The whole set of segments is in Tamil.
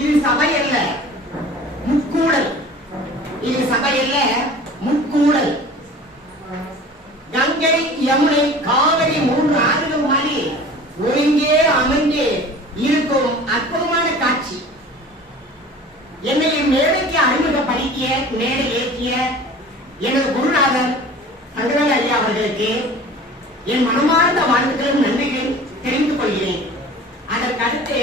இது சபை அல்ல முக்கூடல். இது சபை அல்ல முக்கூடல். கங்கை யமுனை காவிரி மூன்று ஆறுகள் மாதிரி ஒருங்கே அமர்ந்து இருக்கும் அற்புதமான காட்சி. என்னை மேடைக்கு அறிமுகப்படுத்திய மேடை ஏற்றிய எனது குருநாதர் தங்கவேல் ஐயா அவர்களுக்கு என் மனமார்ந்த வாழ்த்துக்களும் நன்றிகளும் தெரிந்து கொள்கிறேன். அதற்கடுத்து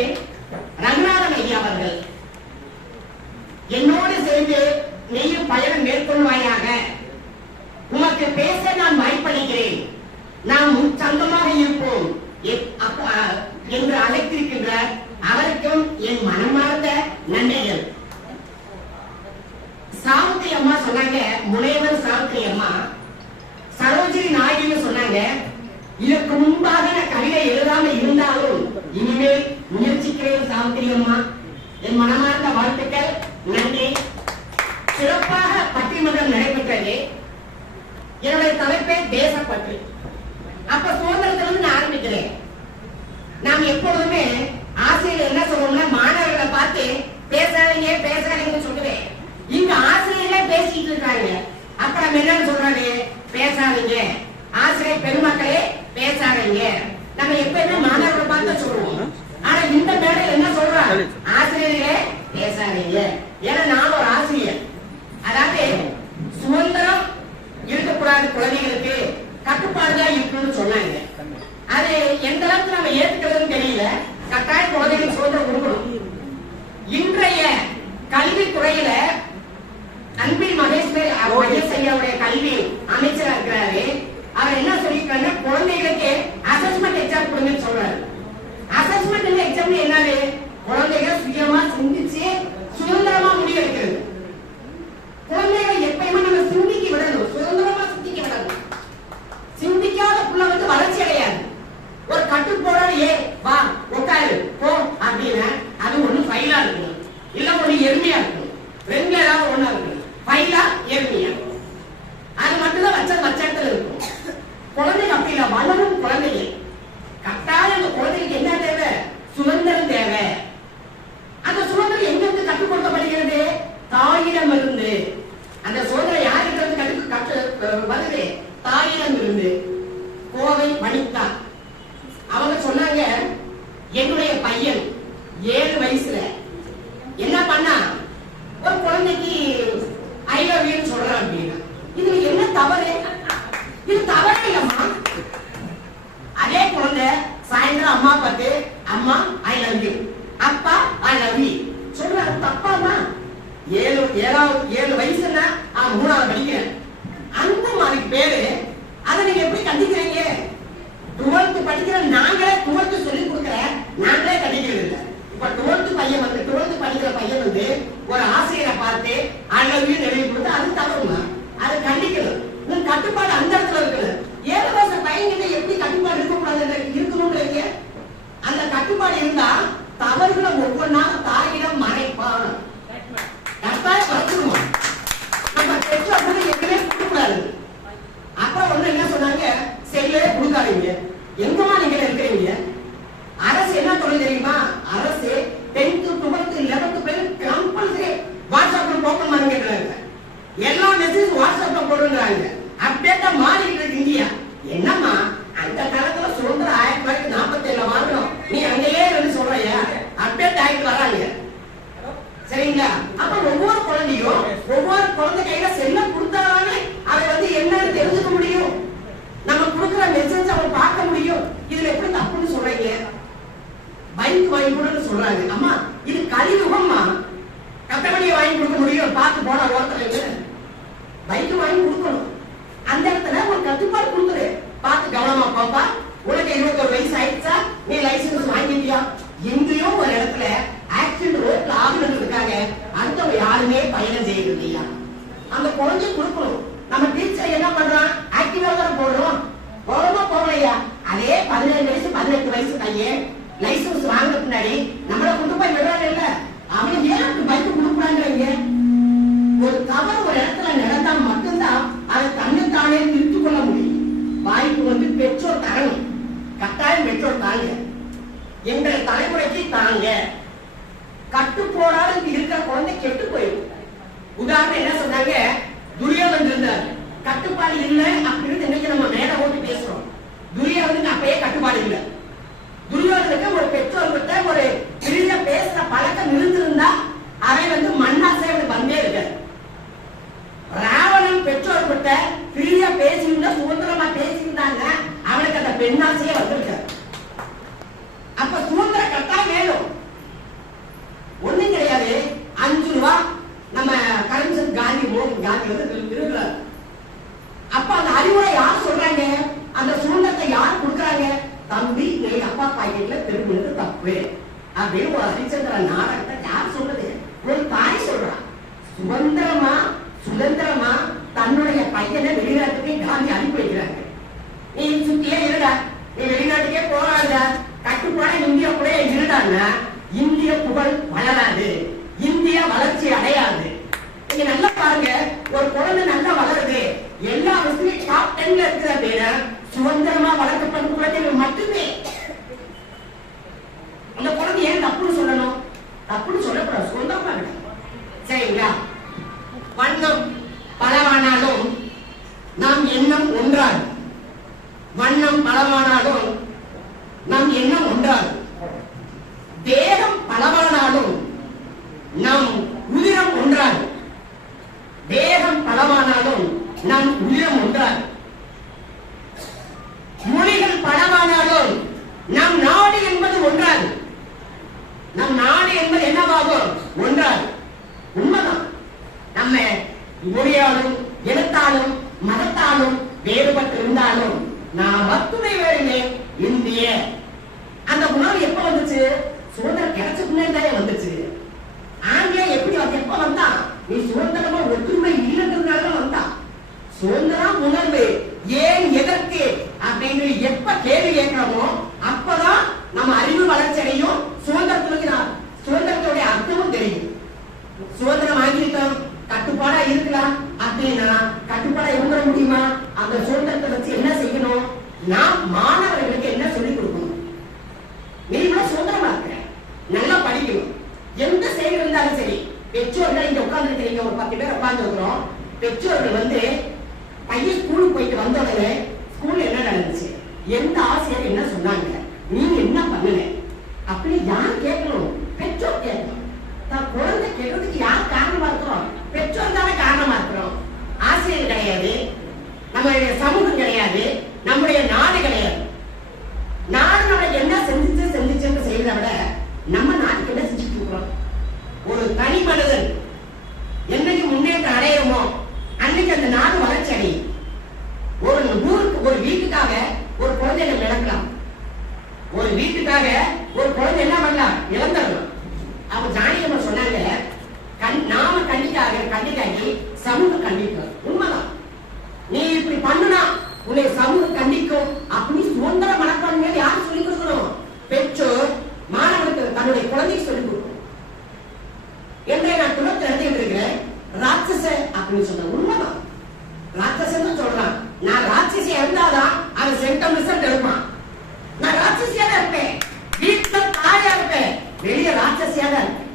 நாம் உற்சங்கமாக இருப்போம். எ- என்று அழைத்திருக்கின்ற அவருக்கும் என் மனமார்ந்த நன்றிகள். சாவித்திரி அம்மா சொன்னாங்க முனைவர் சாவித்திரி அம்மா. சரோஜினி நாயகின்னு சொன்னாங்க இதற்கு முன்பாக நான் கவிதை எழுதாம இருந்தாலும் இனிமேல் முயற்சிக்கிறேன் சாவித்திரி அம்மா. என் மனமார்ந்த வாழ்த்துக்கள் நன்றி சிறப்பாக பட்டிமன்றம் நடைபெற்றது என்னுடைய தலைப்பே தேசப்பற்று அப்ப சுதந்திரத்துல இருந்து நான் ஆரம்பிக்கிறேன் நாம் எப்பொழுதுமே ஆசிரியர் என்ன சொல்றோம்னா மாணவர்களை பார்த்து பேசாதீங்க பேசாதீங்கன்னு சொல்லுவேன் இங்க ஆசிரியர்களே பேசிட்டு இருக்காங்க அப்ப நம்ம என்னன்னு சொல்றாரு பேசாதீங்க ஆசிரியர் பெருமக்களே பேசாதீங்க நம்ம எப்பயுமே மாணவர்களை பார்த்து சொல்லுவோம் ஆனா இந்த மேடையில் என்ன சொல்றாங்க ஆசிரியர்களே பேசாதீங்க ஏன்னா நான் ஒரு ஆசிரியர் அதாவது சுதந்திரம் இருக்கக்கூடாது குழந்தைகளுக்கு கட்டுப்பாடு தான் இருக்கணும்னு சொன்னாங்க அது எந்த அளவுக்கு நம்ம ஏத்துக்கிறதுன்னு தெரியல கட்டாய குழந்தைகளுக்கு சுதந்திரம் கொடுக்கணும் இன்றைய கல்வி துறையில அன்பில் மகேஸ்வர் மகேஷ் ஐயாவுடைய கல்வி அமைச்சரா இருக்கிறாரு அவர் என்ன சொல்லியிருக்காருன்னா குழந்தைகளுக்கு அசஸ்மெண்ட் எக்ஸாம் கொடுங்கன்னு சொல்றாரு அசஸ்மெண்ட் எக்ஸாம் என்னது குழந்தைகள் சுயமா சிந்திச்சு சுதந்திரமா முடிவெடுக்கிறது குழந்தைகள் எப்பயுமே நம்ம சிந்திக்க விடணும் சுதந்திரமா சிந்திக்க விடணும் சிந்திக்காத புள்ள வந்து வளர்ச்சி அடையாது ஒரு கட்டுப்போட ஏ வா உட்காரு. போ அப்படின்னா அது ஒண்ணு ஃபைலா இருக்கணும் இல்ல ஒண்ணு எருமையா இருக்கணும் ரெண்டு ஏதாவது ஒண்ணா இருக்கணும் ஃபைலா எருமையா அது மட்டும்தான் வச்ச வச்ச இடத்துல இருக்கும் குழந்தைங்க அப்படி இல்ல வளரும் குழந்தைங்க கட்டாயம் அந்த குழந்தைக்கு என்ன தேவை சுதந்திரம் தேவை அந்த சுதந்திரம் எங்கிருந்து கட்டுப்படுத்தப்படுகிறது தாயிடம் இருந்து அந்த சுதந்திரம் யார்கிட்ட இருந்து கட்டு கட்டு அஹ், வருது தாயிடம் இருந்து கோவை வனிதா அவங்க சொன்னாங்க என்னுடைய பையன் ஏழு வயசுல என்ன பண்ணா ஒரு குழந்தைக்கு ஐ லவ் யூ சொல்றான் அப்படின்னா இதுல என்ன தவறு இது தவறு இல்லம்மா அதே குழந்தை சாயந்தரம் அம்மா பார்த்து அம்மா ஐ லவ் யூ அப்பா ஐ லவ் யூ சொல்றாரு தப்பாமா ஏழு ஏழாவது ஏழு வயசுன்னா ஆ மூணாவது படிக்கிறேன் அந்த மாதிரி பேரு அதை நீங்க எப்படி கண்டிக்கிறீங்க டுவெல்த் படிக்கிற நாங்களே டுவெல்த் சொல்லி கொடுக்குறேன் நாங்களே கண்டிக்கிறது இல்ல இப்ப டுவெல்த் பையன் வந்து டுவெல்த் படிக்கிற பையன் வந்து ஒரு ஆசிரியரை பார்த்து ஐ லவ் யூ எழுதி கொடுத்தா அது தவறுமா அது கண்டிக்கணும் உன் கட்டுப்பாடு அந்த இடத்துல இருக்குது ஏழு வயசு பையன்கிட்ட எப்படி கட்டுப்பாடு இருக்கக்கூடாது இருக்கணும்ன்றீங்க அந்த கட்டுப்பாடு இருந்தா தவறுகளை ஒவ்வொன்றா தாயிடம் மறைப்பான் கட்டாயம் மறைச்சிருவோம் நம்ம பெற்றோர் கூட எதுவுமே கொடுக்கக்கூடாது அப்புறம் ஒண்ணு என்ன சொன்னாங்க செல்லே கொடுக்காதீங்க எங்கம்மா நீங்க இருக்கிறீங்க அரசு என்ன தொழில் தெரியுமா அரசு டென்த் டுவெல்த் லெவன்த் பேர் கம்பல்சரி வாட்ஸ்அப்ல ஓபன் பண்ணுங்கிறாங்க எல்லா மெசேஜ் வாட்ஸ்அப்ல போடுங்கிறாங்க அப்டேட்டா மாறிட்டு இருக்கு இந்தியா என்னம்மா அந்த காலத்துல சுதந்திரம் ஆயிரத்தி தொள்ளாயிரத்தி நாற்பத்தி ஏழுல வாங்கணும் நீ அங்கேயே இருந்து சொல்றியா அப்டேட் வராங்க சரிங்களா? அப்ப ஒவ்வொரு குழந்தையும் ஒவ்வொரு குழந்தை கையில செல்ல கொடுத்தாலே அவன் வந்து என்னன்னு தெரிஞ்சுக்க முடியும். நம்ம கொடுக்குற மெசேஜ் அவன் பார்க்க முடியும். இதுல எப்படி தப்புன்னு சொல்றீங்க? பைக் வாங்கி கொடுன்னு சொல்றாங்க. அம்மா இது கலியுகம்மா கட்டபடியை வாங்கி கொடுக்க முடியும். பார்த்து போனா ஓரத்துல பைக் வாங்கி கொடுக்கணும். அந்த இடத்துல ஒரு கட்டுப்பாடு கொடுத்துரு. பார்த்து கவனமா பாப்பா. உனக்கு இருபத்தொரு வயசு ஆயிடுச்சா? நீ லைசன்ஸ் வாங்கிட்டியா? எங்கேயோ ஒரு இடத்துல ஆக்சிடென்ட் ரோட்ல ஆகுறதுக்காக அடுத்தவங்க யாருமே பயணம் செய்யறது இல்லையா அந்த குழந்தை கொடுக்கணும் நம்ம டீச்சர் என்ன பண்றோம் ஆக்டிவா தான் போடுறோம். போகணுமா போகலையா? அதே பதினேழு வயசு பதினெட்டு வயசு பையன் லைசன்ஸ் வாங்க பின்னாடி நம்மள கொண்டு போய் விடுறாங்க இல்ல. அவன் ஏன் அப்படி பைக் கொடுக்குறாங்க ஒரு தவறு ஒரு இடத்துல எங்களை தலைமுறைக்கு தாங்க ஹரிச்சந்திர நாடகத்தை யார் சொல்றது? ஒரு தாய் சொல்றா. சுதந்திரமா சுதந்திரமா தன்னுடைய பையனை வெளிநாட்டுக்கு காந்தி அனுப்பி வைக்கிறாங்க நீ சுத்தியே இருடா. நீ வெளிநாட்டுக்கே போகாத. கட்டுப்பாட இந்தியா கூட இருடான்னா இந்திய புகழ் வளராது. இந்தியா வளர்ச்சி அடையாது. நீங்க நல்லா பாருங்க. ஒரு குழந்தை நல்லா வளருது. எல்லா வசதியும் டாப் டென்ல இருக்கிற பேர சுதந்திரமா வளர்க்கப்படும் குழந்தைகள் மட்டுமே அந்த குழந்தை ஏன் தப்புன்னு சொல்லணும் தப்புன்னு சொல்லக்கூடாது சுதந்திரமா இருக்கணும் சரிங்களா வண்ணம் பலவானாலும் நாம் எண்ணம் ஒன்றாது வண்ணம் பலவானாலும் நம் எண்ணம் ஒன்றாது தேகம் பலவானாலும் நம் உதிரம் ஒன்றாது தேகம் பலவானாலும் நம் உயிரம் ஒன்றாது மொழிகள் பலவானாலும் நம் நாடு என்பது ஒன்றாது நம் நாடு என்பது ஒன்றாது உண்மைதான். நம்ம மொழியாலும் எழுத்தாலும் மதத்தாலும் வேறுபட்டு இருந்தாலும் நான் மட்டுமே வேறுமே இந்திய. அந்த உணர்வு எப்ப வந்துச்சு? சுதந்திரம் கிடைச்ச முன்னாடி வந்துச்சு. ஆங்கிலம் எப்படி எப்ப வந்தா? நீ சுதந்திரமா ஒற்றுமை இல்லைன்றதுனால வந்தா. சுதந்திரம் உணர்வு ஏன் எதற்கு அப்படின்னு எப்ப கேள்வி கேட்கிறோமோ அப்பதான் நம்ம அறிவு வளர்ச்சி அடையும் சுதந்திரத்துக்கு நான் சுதந்திரத்துடைய அர்த்தமும் தெரியும் சுதந்திரம் வாங்கிட்டோம் கட்டுப்பாடா இருக்கலாம் அப்படின்னா கட்டுப்பாடா இருந்துட முடியுமா அந்த சுதந்திரத்தை வச்சு என்ன செய்யணும் நாம் மாணவர்களுக்கு என்ன சொல்லிக் கொடுக்கணும் நீ இவ்வளவு சுதந்திரமா இருக்கிற நல்லா படிக்கணும் எந்த செயல் இருந்தாலும் சரி பெற்றோர்கள் இங்க உட்கார்ந்து இருக்கிறீங்க ஒரு பத்து பேர் உட்கார்ந்துருக்கிறோம். பெற்றோர்கள் வந்து பையன் ஸ்கூலுக்கு போயிட்டு வந்த உடனே ஸ்கூல்ல என்ன நடந்துச்சு? எந்த ஆசிரியர் என்ன சொன்னாங்க? நீங்க என்ன பண்ணுங்க அப்படி யார் கேட்கணும்? பெற்றோர் கேட்கணும். தான் குழந்தை கேட்கறதுக்கு யார் காரணமா இருக்கிறோம்? பெற்றோர் தானே காரணமா இருக்கிறோம். ஆசிரியர் கிடையாது. நம்மளுடைய சமூகம் கிடையாது. நம்முடைய நாடு கிடையாது. நாடு நம்ம என்ன செஞ்சுச்சு செஞ்சுச்சுன்னு செய்யறத விட நம்ம நாட்டுக்கு என்ன செஞ்சுட்டு இருக்கிறோம் ஒரு தனி மனிதன் என்னைக்கு முன்னேற்றம் அடையுமோ அன்னைக்கு அந்த நாடு வளர்ச்சி அடையும் ஒரு ஊருக்கு ஒரு வீட்டுக்காக ஒரு குழந்தை நம்ம இழக்கலாம் ஒரு வீட்டுக்காக ஒரு குழந்தை என்ன பண்ணலாம் இழந்துடலாம் அப்ப ஜானகியம்மா சொன்னாங்க கண் நாம கண்டிக்காக கண்டிக்காகி சமூகம் கண்டிக்கும் உண்மைதான் நீ இப்படி பண்ணுனா உன்னை சமூகம் கண்டிக்கும் அப்படி சுதந்திர மனப்பான்மையை யார் சொல்லிக் கொடுக்கணும் பெற்றோர் மாணவனுக்கு தன்னுடைய குழந்தைக்கு சொல்லிக் கொடுக்கணும் என்றே நான் துணத்தை எழுதிட்டு இருக்கிறேன் ராட்சச அப்படின்னு சொன்ன உண்மைதான் ராட்சசன் சொல்றான் நான் ராட்சசி இருந்தாதான் அவன் சென்டம் ரிசல்ட் எடுப்பான் நான் ராட்சசியா தான் இருப்பேன் வீட்டுல தாயா இருப்பேன் வெளிய ராட்சசியா தான் இருப்பேன்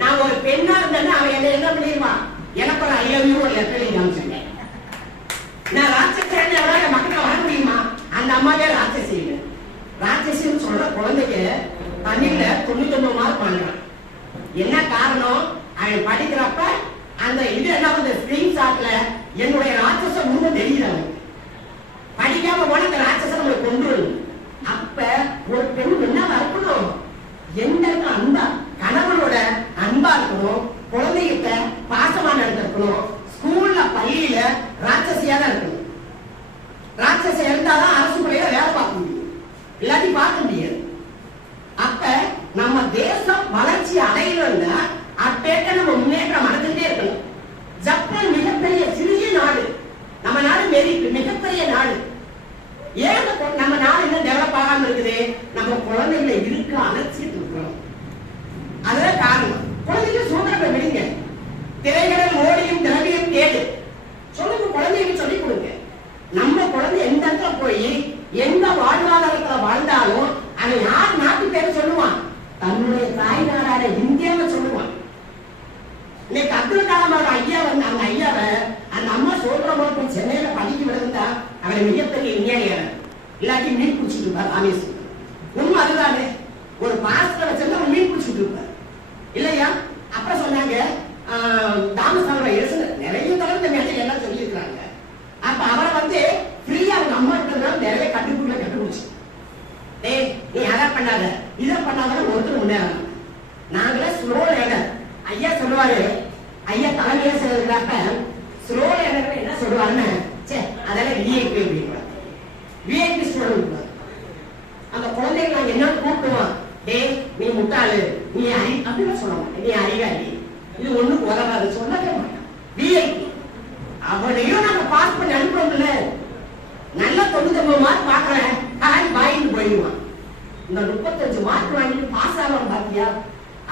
நான் ஒரு பெண்ணா இருந்தேன்னா அவன் என்ன என்ன பண்ணிடுவான் எனக்கு ஒரு ஐயோ ஒரு லெட்டர் எழுதி காமிச்சிருக்கேன் நான் ராட்சசன் எவ்வளவு மக்களை வர முடியுமா? அந்த அம்மாவே ராட்சசி ராட்சசின்னு சொல்ற குழந்தைக்கு தமிழ்ல தொண்ணூத்தி ஒன்பது மார்க் பண்றான். என்ன காரணம்? அவன் படிக்கிறப்ப அந்த இது என்ன வந்து ஸ்கிரீன் ஷாட்ல என்னுடைய ராட்சச உருவம் தெரியுது படிக்காம போன இந்த ராட்சசன் நம்மளை கொண்டுரும் அப்ப ஒரு பெண் என்ன இருக்கணும் எந்த அன்பா? கணவனோட அன்பா இருக்கணும். குழந்தைகிட்ட பாசமா நடந்திருக்கணும் ஸ்கூல்ல பள்ளியில ராட்சசியா தான் இருக்கணும் ராட்சச இருந்தாதான் அரசு பள்ளியில வேலை பார்க்க முடியும் எல்லாத்தையும் பார்க்க முடியாது அப்ப நம்ம தேசம் வளர்ச்சி அடையணும்னா அப்பேட்ட நம்ம முன்னேற்றம் அடைஞ்சுட்டே இருக்கணும் ஜப்பான் மிகப்பெரிய சிறிய நாடு நம்ம நாடு மெரிட் மிகப்பெரிய நாடு ஏன் இந்த கொ- நம்ம நாடு இன்னும் டெவலப் ஆகாம இருக்குது நம்ம குழந்தைகளை இருக்க அலட்சிட்டு இருக்கிறோம் அதுதான் காரணம் குழந்தைங்க சுதந்திரத்தை விடுங்க திரைகளில் ஓடியும் திரவியம் கேடு சொல்லுங்க குழந்தைங்களுக்கு சொல்லிக் கொடுங்க நம்ம குழந்தை எந்த இடத்துல போய் எந்த வாழ்வாதாரத்துல வாழ்ந்தாலும் அவன் யார் நாட்டு பேரை சொல்லுவான் தன்னுடைய தாய் நாடான இந்தியாவை சொல்லுவான் இன்னைக்கு அப்துல் கலாமோட ஐயா வந்து அந்த ஐயாவை அந்த அம்மா சொல்ற போது போய் சென்னையில படிக்க விடுந்தா அவரை மிகப்பெரிய விஞ்ஞானியார் இல்லாட்டி மீன் பிடிச்சிட்டு இருப்பார் ராமேஸ்வரம் அதுதானே ஒரு பாசத்தை வச்சிருந்தா ஒரு மீன் பிடிச்சிட்டு இருப்பார். இல்லையா? அப்புறம் சொன்னாங்க தாமஸ் அவரை எழுசுனர் நிறைய தடவை இந்த மேலே எல்லாம் சொல்லியிருக்கிறாங்க. அப்ப அவரை வந்து ஃப்ரீயா அவங்க அம்மா இருக்கிறதுனால நிறைய கண்டுபிடிக்க கண்டுபிடிச்சு டேய் நீ அதை பண்ணாத இதை பண்ணாத ஒருத்தர் முன்னேறாங்க நாங்களே ஸ்லோ லேனர் ஐயா சொல்லுவாரு ஐயா தலைமையில சொல்றப்ப ஸ்லோ லேனர் என்ன சொல்லுவாருன்னு? சே அதெல்லாம் விஐபி அப்படின்றார் விஐபி ஸ்டூடெண்ட் குழந்தைங்க நாங்க என்ன கூப்பிடுவோம் டே நீ முட்டாளு. நீ அறி அப்படின்னு சொல்ல மாட்டேன். நீ அறிவாளி இது ஒண்ணு உதவாது. சொல்லவே மாட்டான். விஐபி அவனையும் நாங்க பாஸ் பண்ணி அனுப்புறோம்ல. நல்ல தொண்ணூத்தொன்பது மார்க் பாக்குறேன் ஹாய் பாயின்னு போயிடுவான். இந்த முப்பத்தஞ்சு மார்க் வாங்கிட்டு பாஸ் ஆகலாம் பாத்தியா?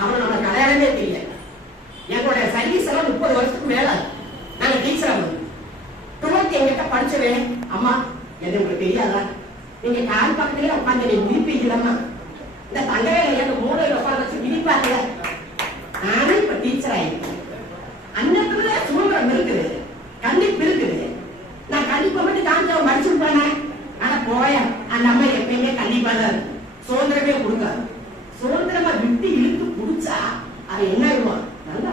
அவன் நம்ம கல்யாணமே தெரியல. எங்களுடைய சர்வீஸ் எல்லாம் முப்பது வருஷத்துக்கு மேல நாங்க டீச்சரா வந்து டுவெல்த் எங்கிட்ட படிச்சவன் அம்மா என்ன உங்களுக்கு தெரியாதா? நீங்க கால் பக்கத்துல உட்காந்து நீ விரிப்பீங்களம்மா இந்த தங்கவேல எங்க மூளையில உட்காந்து வச்சு விழிப்பாங்க நானும் இப்ப டீச்சர் ஆயிருக்கேன் அன்னத்துல சுதந்திரம் இருக்குது. கண்டிப்பு இருக்குது நான் கண்டிப்பா மட்டும் காமிச்சவன் போனேன் ஆனா போய. அந்த அம்மா எப்பயுமே கண்டிப்பா தான் சுதந்திரமே கொடுக்காது. சுதந்திரமா விட்டு இழுத்து குடிச்சா அது என்ன ஆயிடுவான் நல்லா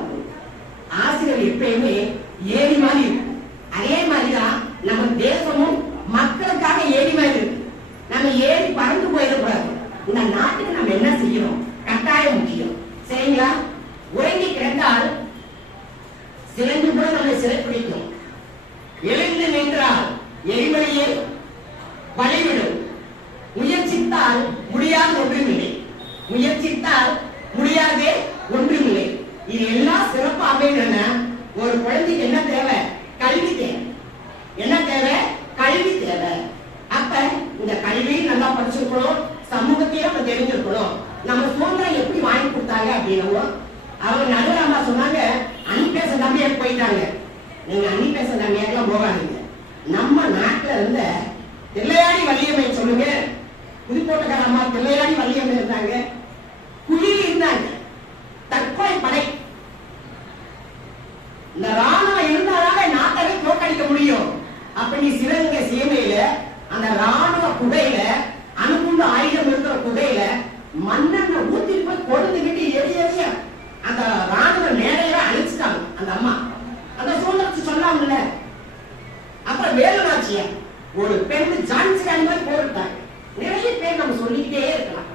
ஆசிரியர் எப்பயுமே ஏறி மாதிரி இருக்கும். அதே மாதிரிதான் நம்ம தேசமும் முடியாதே ஒன்றுமில்லை. இது எல்லாம் சிறப்பு அமையணும்னா ஒரு குழந்தைக்கு என்ன தேவை? கல்வி தேவை. என்ன தேவை? கல்வி தேவை. அப்ப இந்த கல்வியும் நல்லா படிச்சிருக்கணும் சமூகத்தையும் நம்ம தெரிஞ்சிருக்கணும். நம்ம சுதந்திரம் எப்படி வாங்கி கொடுத்தாங்க அப்படின்னமோ அவங்க நடுவராமா சொன்னாங்க அன்னி பேச தம்பியாக போயிட்டாங்க. நீங்க அன்னி பேச தம்பியாக போகாதீங்க. நம்ம நாட்டுல இருந்த தில்லையாடி வள்ளியம்மை சொல்லுங்க. புதுக்கோட்டைக்கார அம்மா தில்லையாடி வள்ளியம்மை இருந்தாங்க. அப்புறம் ஒரு பெண் ஜான்சி ராணி மாதிரி போட்டுட்டாங்க. நிறைய பேர் நம்ம சொல்லிக்கிட்டே இருக்கலாம்.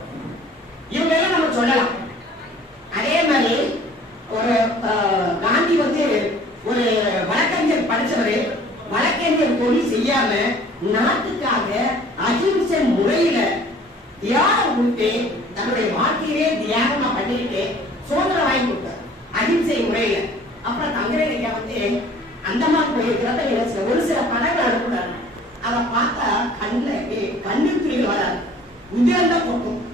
இவங்க எல்லாம் நம்ம சொல்லலாம். அதே மாதிரி ஒரு காந்தி வந்து ஒரு வழக்கறிஞர் படிச்சவரு வழக்கறிஞர் தொழில் செய்யாம நாட்டுக்காக அகிம்சை முறையில தியாகம் கொடுத்து தன்னுடைய வாழ்க்கையிலே நான் பண்ணிட்டு சுதந்திரம் வாங்கி கொடுத்தார். அகிம்சை முறையில. அப்புறம் தங்கரேகையா வந்து அந்தமான் போய் எனக்கு ஒரு சில படங்கள் அனுப்புறாங்க அதை பார்த்தா கண்ணுல அப்படியே கண்ணு துளிகள் வராது. உதிரந்தான் கொட்டும்.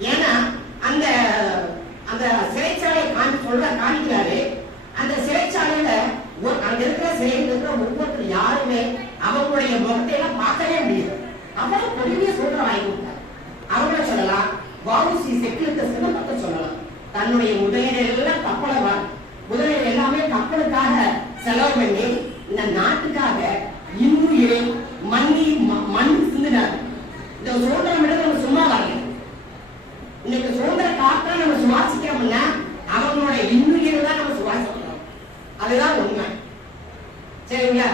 ஏன்னா அந்த அந்த சிறைச்சாலையை காமி சொல்ற காமிக்கிறாரு அந்த சிறைச்சாலையில ஒரு- அங்க இருக்கிற சிறையில் இருக்கிற ஒவ்வொருத்தர் யாருமே அவங்களுடைய முகத்தை எல்லாம் பார்க்கவே முடியாது அவ்வளவு பொறுமையா சொல்ற வாங்கி கொடுத்தார். அவங்கள சொல்லலாம். வாவுசி செக்கிலுத்த சிவபத்தை சொல்லலாம். தன்னுடைய முதலீடு எல்லாம் கப்பலை வா முதலீடு எல்லாமே கப்பலுக்காக செலவு பண்ணி இந்த நாட்டுக்காக இன்னுயிரை மண்ணி ம- மண் சிந்தினார் இந்த சுதந்திரம் விட நம்ம சும்மா வரல. இன்னைக்கு சுதந்திர காத்தா நம்ம சுவாசிக்கிறோம்னா அவங்களோட இன்னுயிரை தான் நம்ம சுவாசிக்கிறோம். அதுதான் உண்மை. சரிங்களா?